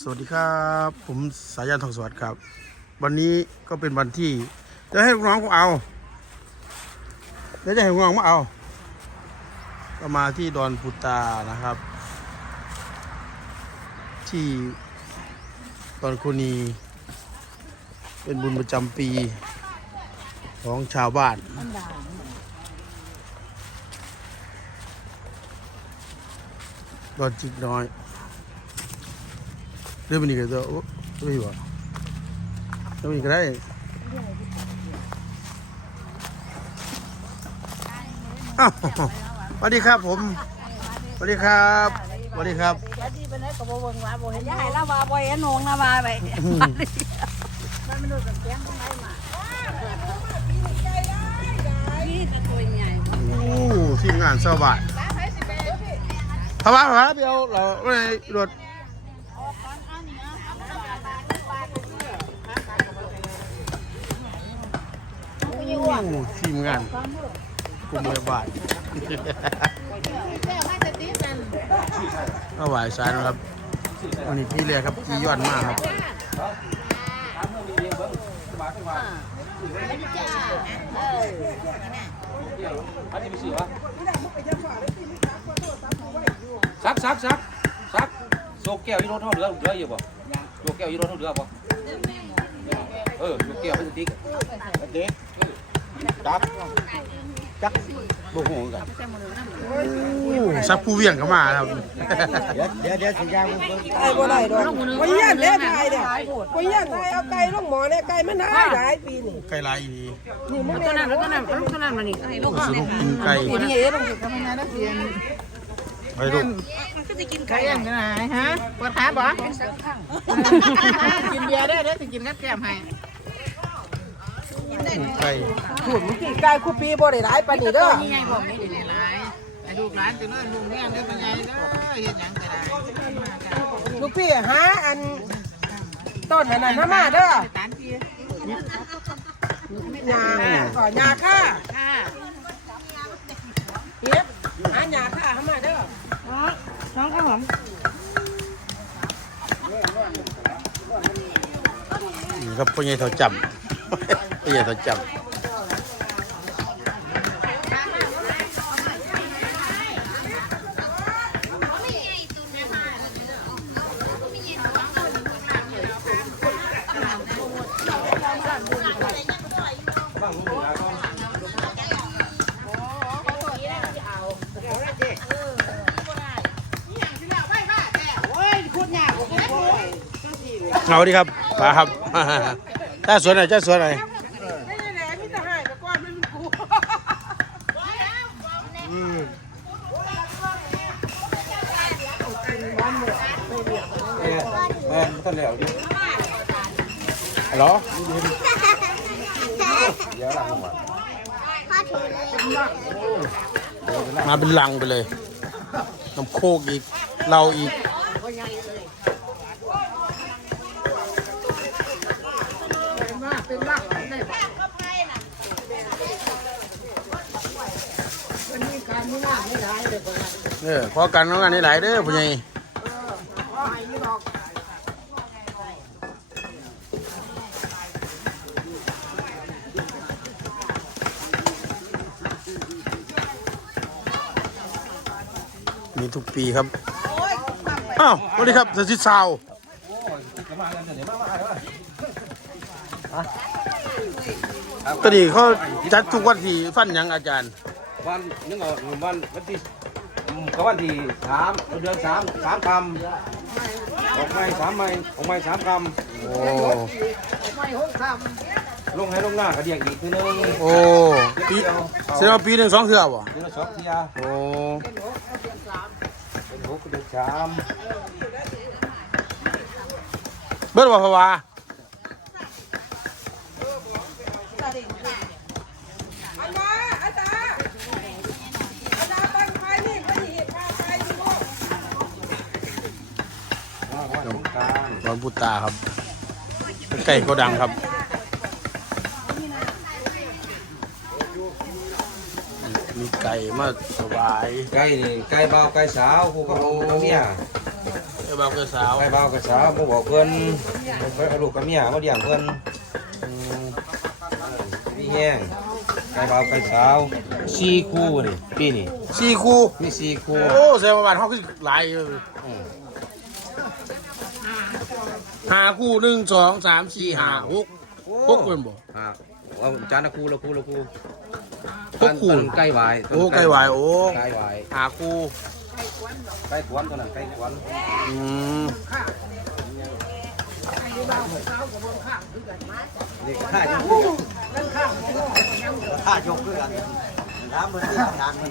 สวัสดีครับ ผมสายันทองสวัสดิ์ครับ วันนี้ก็เป็นวันที่จะให้ลูกน้องผมเอาเดี๋ยวจะให้ลูกน้องมาเอาก็มาที่ดอนพุตานะครับ ที่ดอนคุนีเป็นบุญประจำปีของชาวบ้านดอนจิกน้อย เรื่องมันนี่ก็จะโอ้ไม่อยู่อะเรื่องนี้ก็ได้อ้าวสวัสดีครับผมสวัสดีครับสวัสดีครับวัดดีไปไหนก็บ่เบิ่งว่าบ่เห็นยายละว่าบ่เห็นนงละว่าไปมันไม่รู้จักเสียงตรงไหนมานี่เป็นตัวใหญ่โอ้ทีมงานสวัสดิ์พระบ้าพระบ้าเดียวเราในรถ ทีมงานกลุ่มเมือบาทก็ไหวายสายนะครับวันนี้พี่เรียครับพี่ยอดมากครับซักซักซักซักโซแก้วยี่รถเท่าเรือเรืออยู่บ่โยกแก้วยี่รถเท่าเรือบ่ เออโยกแก้วพลาสติกเด็กจักจักโอ้โหกันซักผู้เวียงก็มาครับเดี๋ยวเดี๋ยวสัญญาณไอ้บ่ได้ดอกบ่ย่านแล้วไทยเนี่ยบ่ย่านไทยเอาไก่ลงหมอเนี่ยไก่มันหายหลายปีนี่ไก่ลายดีนี่มันตัวนั้นตัวนั้นตัวนั้นมานี่ให้ลูกสนุกกินไก่นี่เอ๋ลงสิทำงานนักเรียนไปลูกก็จะกินไก่ไก่ยังไงฮะปวดขาบ่กินเบียร์ได้เด้อสิกินกับแก้มให้ ไก่พูดเมื่อกี้ไก่คู่ปีบ่ได้หลายปานนี้เด้อใหญ่บ่ไม่ได้หลายไอ้ลูกหลานตัวนั้นลุงเนี่ยเด้อเป็นไงเด้อเฮ็ดหยังก็ได้ลูกพี่หาอันต้นอันนั้นมามาเด้อตานพี่หญ้าก็หญ้าค่าค่ะเฮ็ดหาหญ้าค่ามาเด้อน้องข้าวหอมนี่ครับพ่อใหญ่เท่าจำ พ่อใหญ่เท่าจำเอาดีครับมาครับจ้าสวนไหนจ้าสวนไหน นี่แหละมีแต่หายไปก่อนมันกู อืม哎แม่ท่านแล้วดิเหรอเดี๋ยวหลังมามาเป็นลังไปเลยน้ำโคกอีกเราอีก เออพอกันน้องงานนี้หลายเด้อผู้ใหญ่มีทุกปีครับ อ้าวสวัสดีครับสชิตซาวตอนนี้เขาจัดทุกวันที่ฟันยังอาจารย์ วันนึกออกวันวันที่ก็วันที่สามเดือนสามสามคำออกไม้สามไม้ออกไม้สามคโอ้ำลงให้ลงหน้ากระเดียกอีกทีนึงโอ้ปีแสดงว่าปีหนึ่งสองเทื่อบ่เดือนละสองเทียโอ้เป็นหกเดือนสามเบิดว่าพะวา อันมาอาจารย์อาจารย์ปันไฟนี่เพิ่นสิเฮ็ดพาไปสิบ่ วันสงกราร ด อนพุตาครับไก่ก็ดังครับมีไก่มาสบายไก่นี่ไก่เบาไก่สาวผู้กับผู้กับเมียเอจะบอกกับสาวไปเบากับสาวบ่บอกเพิ่นไปเอาลูกกับเมียมาเลี้ยงเพิ่นอืมมีแห้งไปเบากับสาวสี่คู่นี่ปีนี่สี่คู่มีสี่คู่โอ้แสดงว่าบ้านเขาคือหลายอยู่อืม ห้าคู่หนึ่งสองสามสี่ห้าหกหกคนบ่อ่าเอาจานละคู่ละคู่ละคู่หกคู่ต้นไก่หวายโอ้ไก่หวายโอ้ไก่หวายห้าคู่ไก่ขวนตัวนั้นไก่ขวนอืมนี่ข้าจะ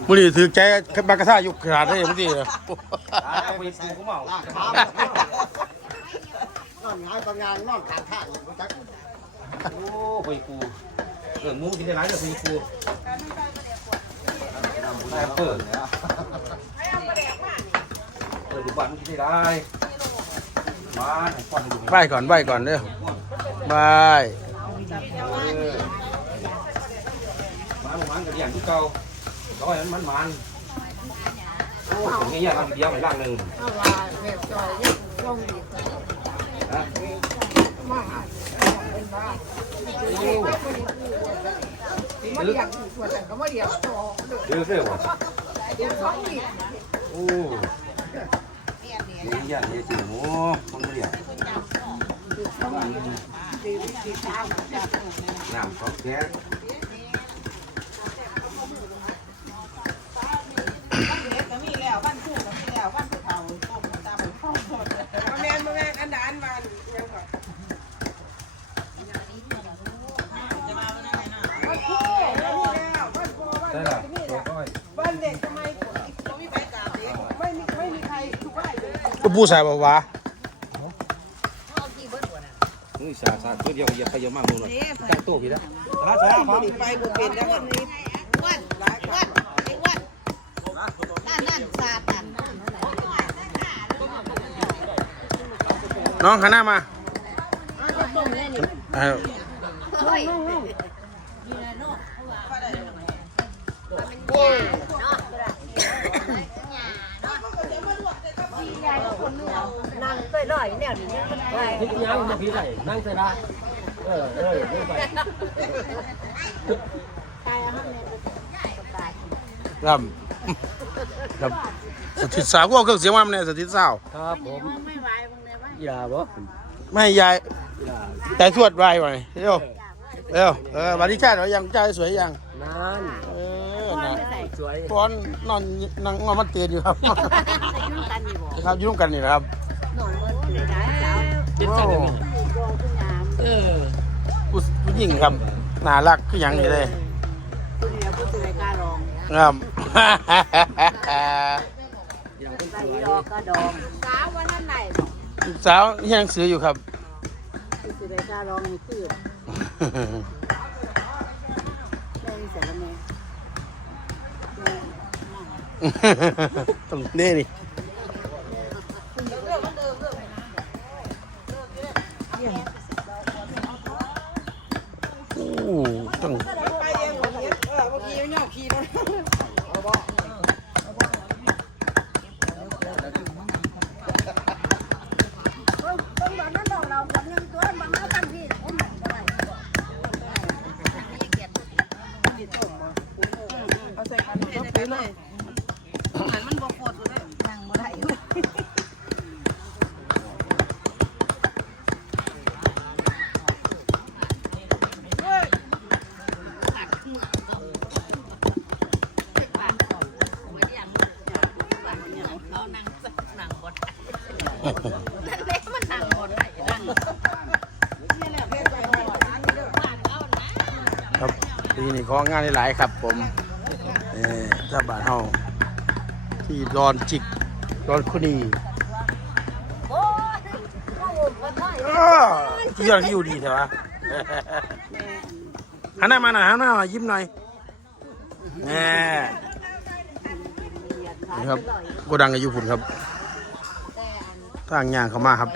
บุรีถือใจบางกระซ่ายุคขนาดนี้บุรีเลย อ่าไปซื้อนกูเมาโอ้ไปกูเออหมูกินได้หลายเลยไปกูได้เปิดเปิดดูบ้านมึงกินได้หลายมาให้ป้อนดูไหวก่อนไหวก่อนเด้อไหวมาหมันกับอย่างที่เก่าร้อยมันมันโอ้ผมงี้ยากเดียวไปล่างหนึ่ง ม่อยนี่ลงดีนะมาเรียกส่วนแต่ก็มาเรียกโตเดือดเสียวะเดี๋ยวสองอีกโอ้ยงยากเลยสิหมูมันเรียกน้ำซอสแค่ รทุกบ้านเลยก็ผู้ชายบอกว่ามึงสาสาตัวเดียวอย่าไปเยอะมากมึงหรอกตั้งตู้พี่นะหาสาพร้อมไปบุเป็นแล้วคนนี้วันวันไอ้วันนั่นนั่นสาดนั่นน้องหันหน้ามาเอา เฮ้ย นั่งเคยลอยแนวนี้มันไปคิดยังมาพี่ไหนนั่งใส่ได้เออเออไม่ไปตายแล้วเนี่ยตายครับครับสถิตสาวก็เอาเครื่องเสียงมาเนี่ยสถิตสาวครับผมไม่ไหวมึงเลยว่าอย่าบ่ไม่ให้ยายแต่ทวดไหวไว้เร็วเร็วเออวันที่ชาติเรายังใจสวยยังนั่นเออนะสวยป้อนนอนนั่งนอนมันเตียนอยู่ครับ ยุ่งกันอยู่บ่ครับอยุ่งกันนี่นะครับหนุ่มมันเลยได้แล้วเป็นโอ้จังได๋โยงขึ้นน้ำเออผู้ผู้หญิงครับน่ารักคือหยังนี่เลยคุณเดียวผู้สื่อรายการรองครับอย่างคนใส่สวยดอกกระดองสาววันนั้นไหนลูกสาวเรียนหนังสืออยู่ครับผู้สื่อรายการรองนี่คือแม่นี่เสร็จแล้วแม่ ตรงนี้นี่ ปีนี้ของงานหลายๆครับ ผมเออถ้าบานเฮาที่ดอนจิกดอนคุนีอ้อที่ยอดที่อยู่ดีเถอะวะหันหน้ามาหน่อยหันหน้ามายิ้มหน่อยแน่นี่ครับโกดังอายุพุ่นครับทางย่างเข้ามาครับ